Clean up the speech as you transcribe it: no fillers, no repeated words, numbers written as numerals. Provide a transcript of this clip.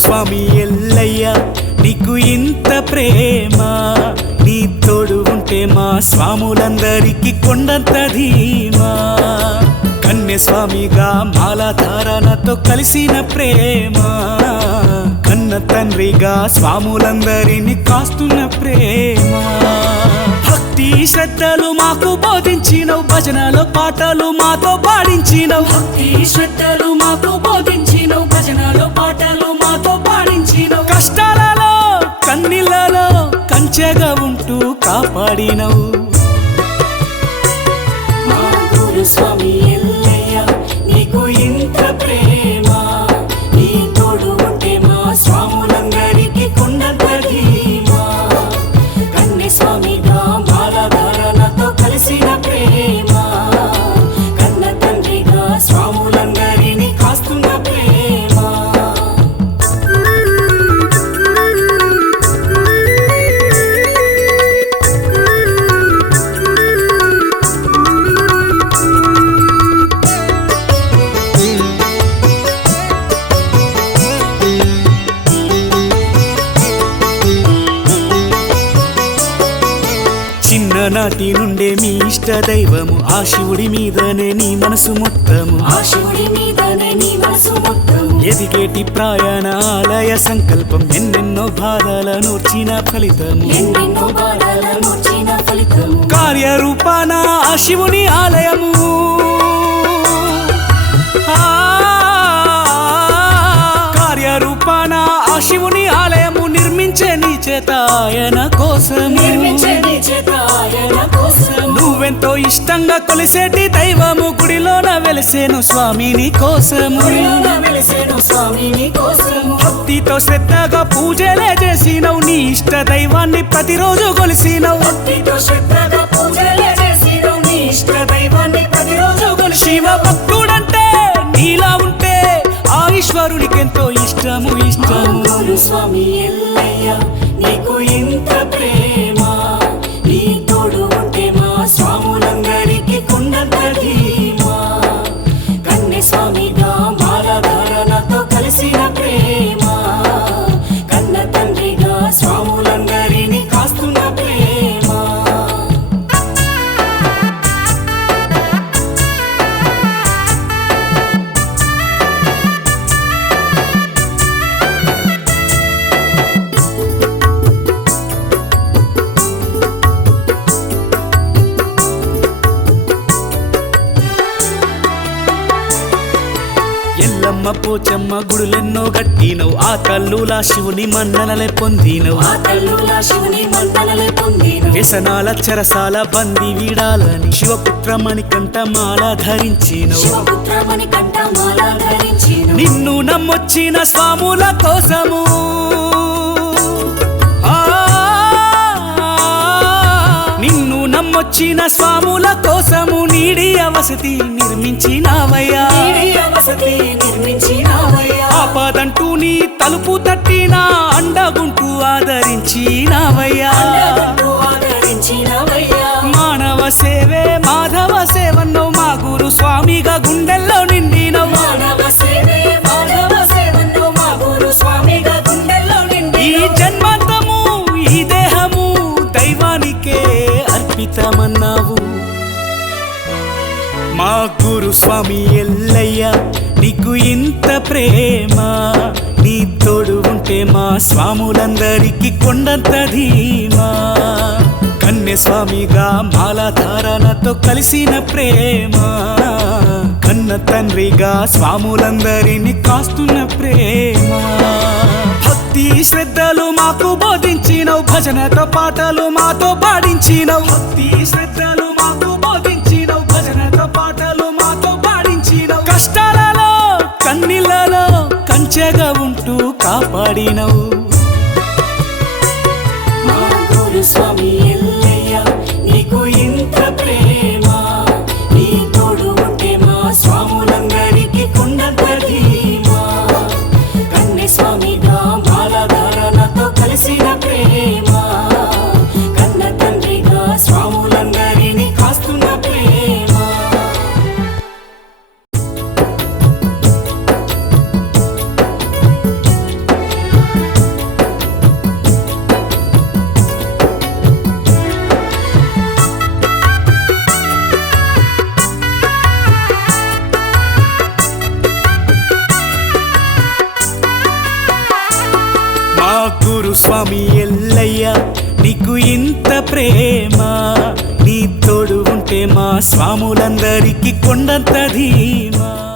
స్వామి ఎల్లయ్య నీకు ఇంత ప్రేమ, నీ తోడు ఉంటే మా స్వాములందరికీ కొండంత ధీమా. కన్య స్వామిగా మాలధారణతో కలిసిన ప్రేమ, కన్న తండ్రిగా స్వాములందరినీ కాస్తున్న ప్రేమ. భక్తి శ్రద్ధలు మాకు బోధించినవు, భజనలో పాటలు మాతో పాడించినవు. భక్తి శ్రద్ధలు మాకు బోధించినవు, భజనలో పాటలు మాతో పాడించినవు. కష్టాలలో కన్నీళ్లలో కంచెగా ఉంటూ కాపాడినవు. మా గురు స్వామి ఎల్లయ్య నీకు ఇంత ప్రేమ, నీ తోడు ఉంటే మా స్వాములందరికీ కొండంత ధీమా. కన్య స్వామిగా మాలధారణతో కలిసిన ప్రేమ, కన్న తండ్రిగా స్వాములందరినీ కాస్తున్న ప్రేమ. చిన్ననాటి నుండే మీ ఇష్ట దైవము ఆ శివుడి మీదనే నీ మనసు మొత్తము, ఆ శివుడి మీదనే నీ మనసు మొత్తము. ఎదిగేటి ప్రయాణ ఆలయ సంకల్పం, ఎన్నెన్నో బాధల నూర్చిన ఫలితము. ఎన్నెన్నో బాధలను వచ్చిన ఫలితము. కార్యరూపాన ఆ శివుని ఆలయము, కార్యరూపాన ఆ శివుని ఆలయము నిర్మించే నీ చేత ఆయన కోసం, నిర్మించే నీ చేత ఆయన కోసం. నువ్వెంతో ఇష్టంగా కొలిసేటి దైవము గుడిలోన వెలిసేను స్వామి నీ కోసము. గుడిలోన వెలిసేను స్వామి నీ కోసము. భక్తితో శ్రద్ధగా పూజలే చేసినవు, నీ ఇష్ట దైవాన్ని ప్రతిరోజు కొలిసినవు. భక్తితో శ్రద్ధగా పూజలే చేసినవు, నీ ఇష్ట దైవాన్ని ప్రతిరోజు కొలిసి. శివ భక్తుడంటే నీలా ఉంటే ఆ ఈశ్వరుడికెంతో ఇష్టము మా ఇష్టము. గురు స్వామి ఎల్లయ్య నీకు ఇంత ప్రేమ, నీ తోడు ఉంటే మా స్వాములందరికీ కొండంత ధీమా. కన్య స్వామిగా మాలధారణతో కలిసిన ప్రేమ, కన్న తండ్రిగా స్వాములందరినీ కాస్తున్న ప్రేమ. ఎల్లమ్మ పోచమ్మ గుడులెన్నో గట్టినవు, ఆ తల్లులా శివుని మన్ననలే పొందినవు. ఆ తల్లుల శివుని మందనలే పొందినవు. వ్యసనాల చెరసాల బంది వీడాలని శివపుత్ర మణికంఠ మాల ధరించినవు. శివపుత్రమణి కంఠమాల ధరించినవు. నిన్ను నమ్మొచ్చిన స్వాముల కోసము, ఆ, నిన్ను నమ్మొచ్చిన స్వాముల కోసము నీడి వసతి నిర్మించినావయ్యా. నీడియ వసతి నిర్మించినావయ్యా. ఆపదంటూ నీ తలుపు తట్టినా అండగుంటూ ఆదరించినావయ్యా. అండగుంటూ ఆదరించినావయ్యా. మానవ సేవే మాధవ సేవన్నో మా గురు స్వామిగా గుండెల్లో నిండినవు. మానవ సేవే మాధవ సేవను మా గురు స్వామిగా గుండెల్లో నిండి. ఈ జన్మాంతము ఈ దేహము దైవానికే అర్పితమన్నావు. మా గురు స్వామి ఎల్లయ్య నీకు ఇంత ప్రేమ, నీ తోడు ఉంటే మా స్వాములందరికీ కొండంత ధీమా. కన్య స్వామిగా మాలధారణతో కలిసిన ప్రేమ, కన్న తండ్రిగా స్వాములందరినీ కాస్తున్న ప్రేమ. భక్తి శ్రద్ధలు మాకు బోధించినవు, భజనతో పాటలు మాతో పాడించినవు. భక్తి శ్రద్ధలు మాకు బోధించినవు, భజనతో పాటలు మాతో పాడించినవు. కష్టాలలో కన్నీళ్లలో కంచెగా ఉంటూ కాపాడినవు. మా గురు స్వామి ఎల్లయ్య నీకు ఇంత ప్రేమ, నీ తోడు ఉంటే మా స్వాములందరికీ కొండంత ధీమా. కన్య స్వామిగా మాలధారణతో కలిసిన ప్రేమ, కన్న తండ్రిగా స్వాములందరినీ కాస్తున్న ప్రేమ. గురు స్వామి ఎల్లయ్య నీకు ఇంత ప్రేమ, నీ తోడు ఉంటే మా స్వాములందరికీ కొండంత ధీమా.